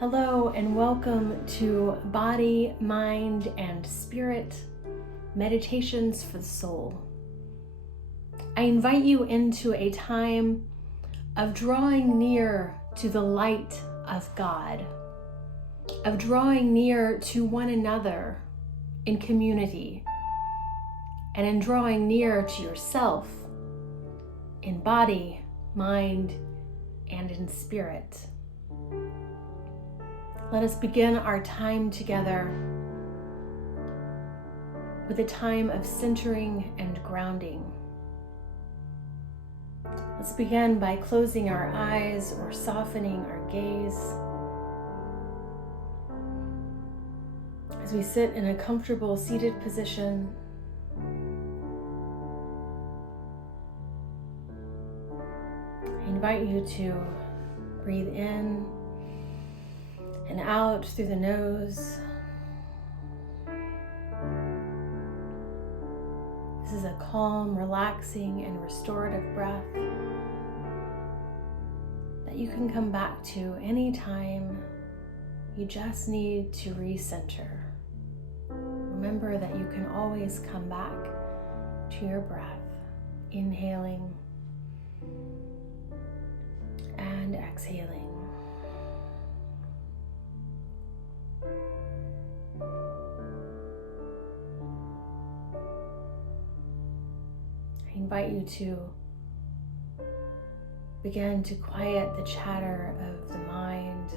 Hello and welcome to Body, Mind, and Spirit Meditations for the Soul. I invite you into a time of drawing near to the light of God, of drawing near to one another in community, and in drawing near to yourself in body, mind, and in spirit. Let us begin our time together with a time of centering and grounding. Let's begin by closing our eyes or softening our gaze as we sit in a comfortable seated position. I invite you to breathe in and out through the nose. This is a calm, relaxing, and restorative breath that you can come back to anytime you just need to recenter. Remember that you can always come back to your breath, inhaling and exhaling. I invite you to begin to quiet the chatter of the mind,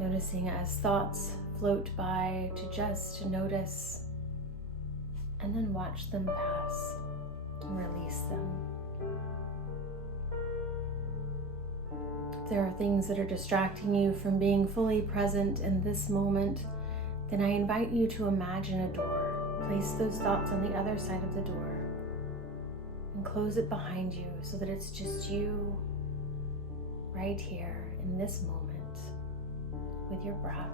noticing as thoughts float by to just notice and then watch them pass and release them. If there are things that are distracting you from being fully present in this moment, then I invite you to imagine a door. Place those thoughts on the other side of the door and close it behind you so that it's just you right here in this moment with your breath.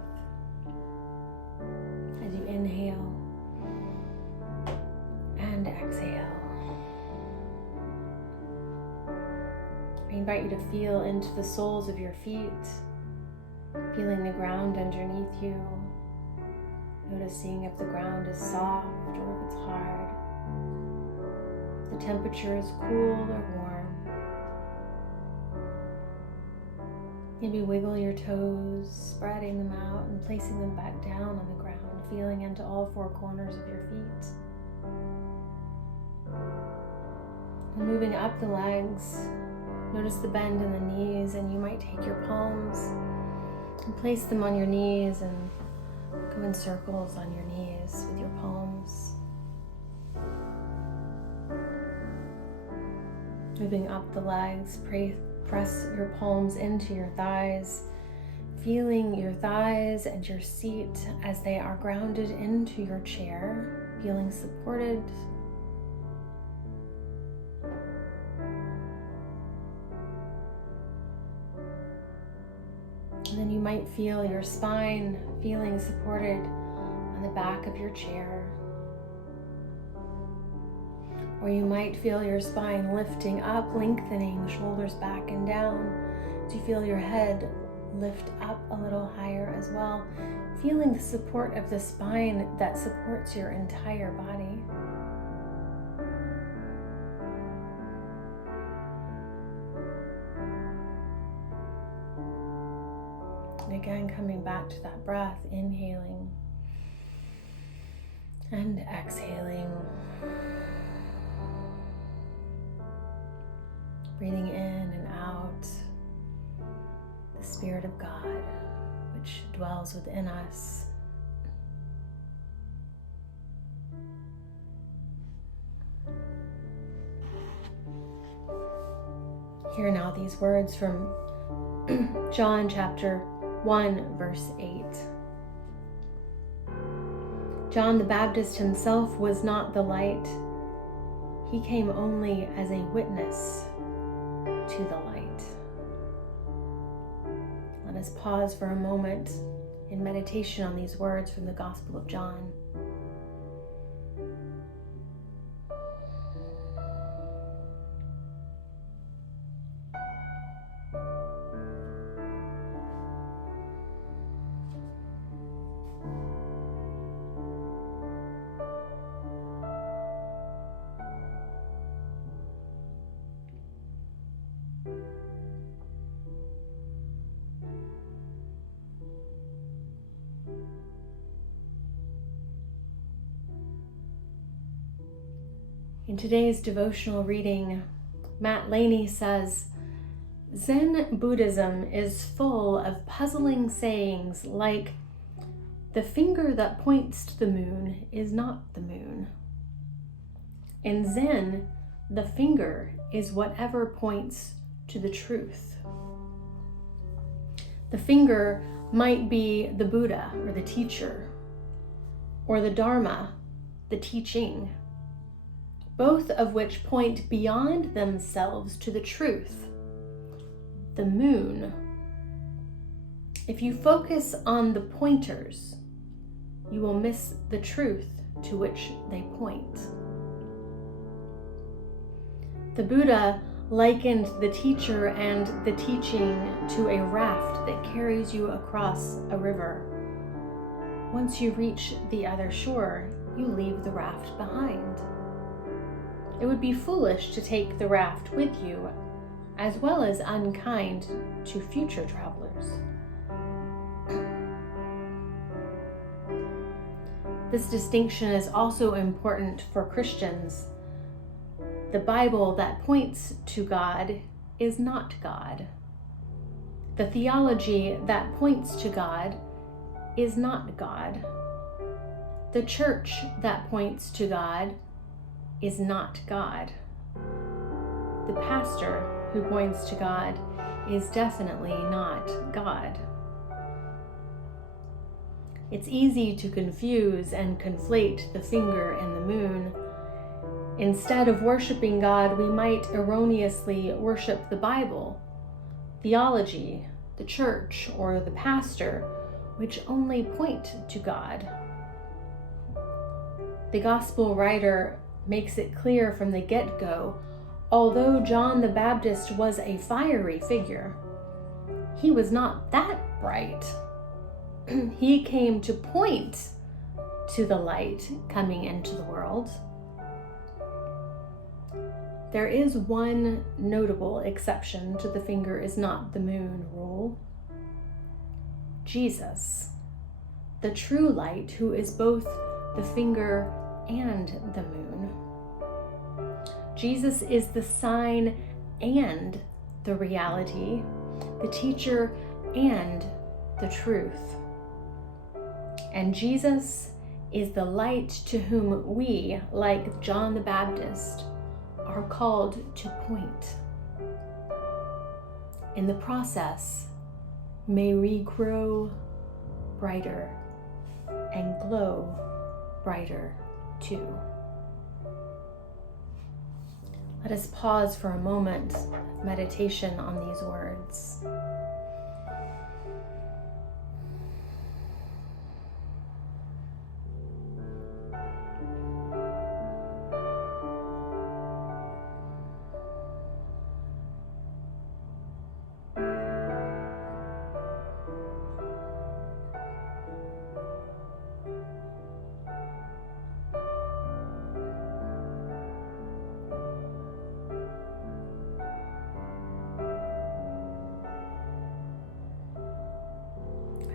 As you inhale and exhale, I invite you to feel into the soles of your feet, feeling the ground underneath you, noticing if the ground is soft or if it's hard, if the temperature is cool or warm. Maybe wiggle your toes, spreading them out and placing them back down on the ground, feeling into all four corners of your feet. And moving up the legs, notice the bend in the knees, and you might take your palms and place them on your knees and go in circles on your knees with your palms. Moving up the legs, press your palms into your thighs, feeling your thighs and your seat as they are grounded into your chair, feeling supported. And then you might feel your spine feeling supported on the back of your chair. Or you might feel your spine lifting up, lengthening, shoulders back and down. As you feel your head lift up a little higher as well, feeling the support of the spine that supports your entire body. And again, coming back to that breath, inhaling and exhaling. Breathing in and out the Spirit of God, which dwells within us. Hear now these words from John chapter 1, verse 8. John the Baptist himself was not the light. He came only as a witness to the light. Let us pause for a moment in meditation on these words from the Gospel of John. In today's devotional reading, Matt Laney says, Zen Buddhism is full of puzzling sayings like, the finger that points to the moon is not the moon. In Zen, the finger is whatever points to the truth. The finger might be the Buddha or the teacher, or the Dharma, the teaching, both of which point beyond themselves to the truth, the moon. If you focus on the pointers, you will miss the truth to which they point. The Buddha likened the teacher and the teaching to a raft that carries you across a river. Once you reach the other shore, you leave the raft behind. It would be foolish to take the raft with you, as well as unkind to future travelers. This distinction is also important for Christians. The Bible that points to God is not God. The theology that points to God is not God. The church that points to God is not God. The pastor who points to God is definitely not God. It's easy to confuse and conflate the finger and the moon. Instead of worshiping God, we might erroneously worship the Bible, theology, the church, or the pastor, which only point to God. The gospel writer makes it clear from the get-go, although John the Baptist was a fiery figure, he was not that bright. He came to point to the light coming into the world. There is one notable exception to the finger is not the moon rule. Jesus, the true light who is both the finger and the moon. Jesus is the sign and the reality, the teacher and the truth. And Jesus is the light to whom we, like John the Baptist, are called to point. In the process, may we grow brighter and glow brighter too. Let us pause for a moment of meditation on these words.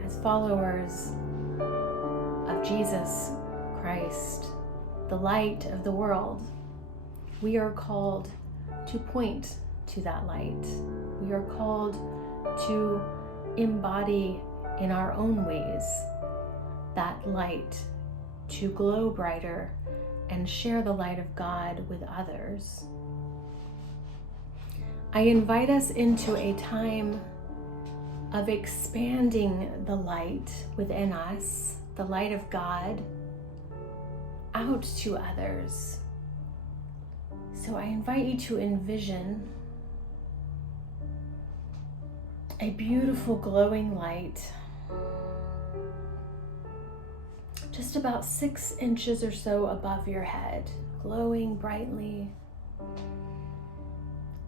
As followers of Jesus Christ, the light of the world, we are called to point to that light. We are called to embody in our own ways that light, to glow brighter and share the light of God with others. I invite us into a time of expanding the light within us, the light of God, out to others. So I invite you to envision a beautiful glowing light, just about 6 inches or so above your head, glowing brightly.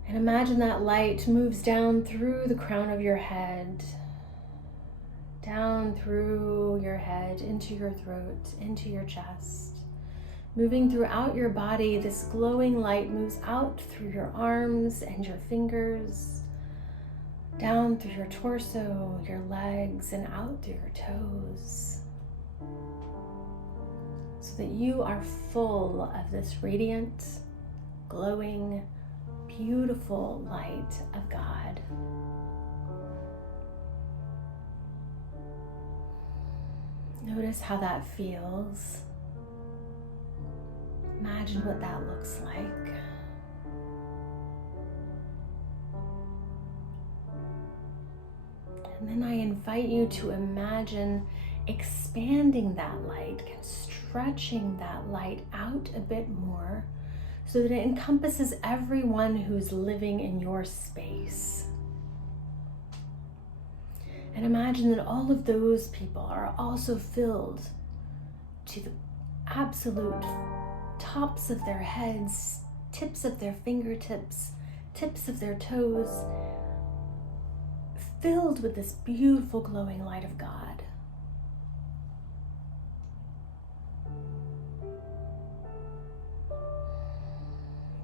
And imagine that light moves down through the crown of your head, down through your head, into your throat, into your chest. Moving throughout your body, this glowing light moves out through your arms and your fingers, down through your torso, your legs, and out through your toes, so that you are full of this radiant, glowing, beautiful light of God. Notice how that feels. Imagine what that looks like. And then I invite you to imagine expanding that light, stretching that light out a bit more so that it encompasses everyone who's living in your space. And imagine that all of those people are also filled to the absolute tops of their heads, tips of their fingertips, tips of their toes, filled with this beautiful glowing light of God.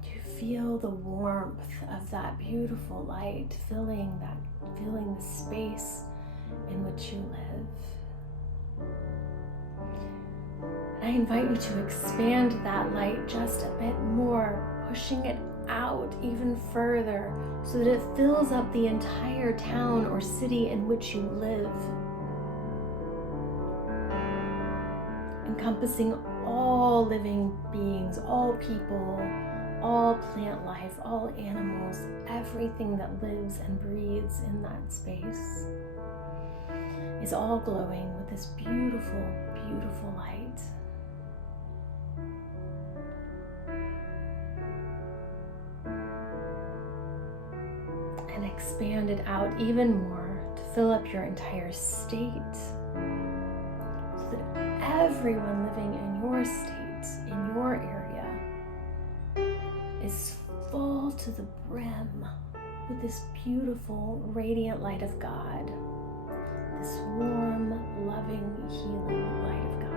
You feel the warmth of that beautiful light filling the space in which you live. And I invite you to expand that light just a bit more, pushing it out even further so that it fills up the entire town or city in which you live, encompassing all living beings, all people, all plant life, all animals, everything that lives and breathes in that space is all glowing with this beautiful, beautiful light. And expand it out even more to fill up your entire state so that everyone living in your state, in your area, is full to the brim with this beautiful, radiant light of God, this warm, loving, healing light of God.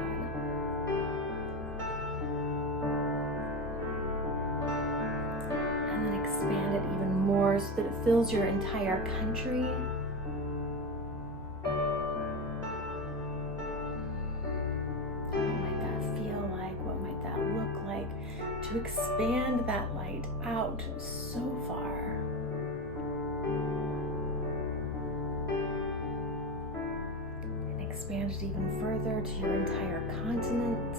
And then expand it even more so that it fills your entire country. What might that feel like? What might that look like? To expand that light out so far. And expand it even further to your entire continent.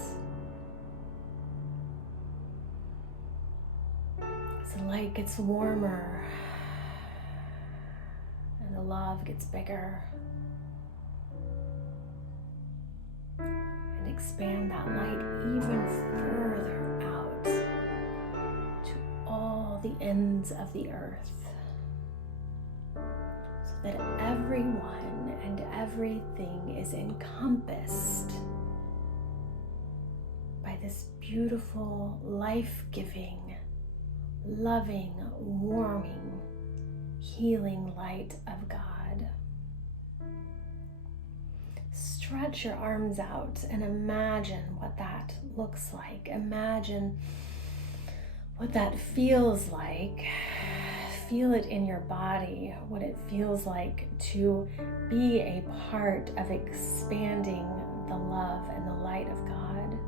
As the light gets warmer and the love gets bigger. And expand that light even further out to all the ends of the earth, so that everyone and everything is encompassed by this beautiful, life-giving, loving, warming, healing light of God. Stretch your arms out and imagine what that looks like. Imagine what that feels like. Feel it in your body, what it feels like to be a part of expanding the love and the light of God.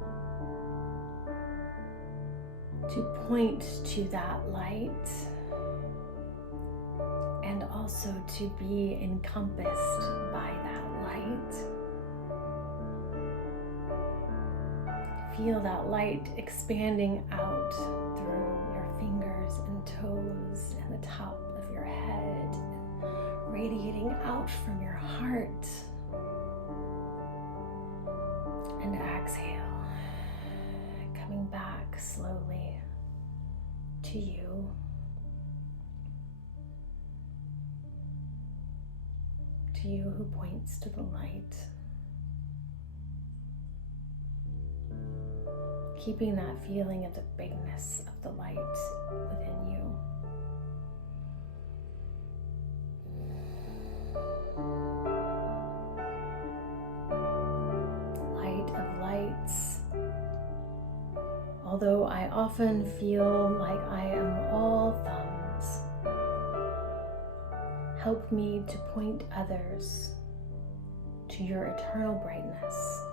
To point to that light and also to be encompassed by that light. Feel that light expanding out through your fingers and toes and the top of your head, and radiating out from your heart. And exhale, coming back slowly to you. To you who points to the light. Keeping that feeling of the bigness of the light within you. Light of lights. Although I often feel like I am all thumbs, help me to point others to your eternal brightness.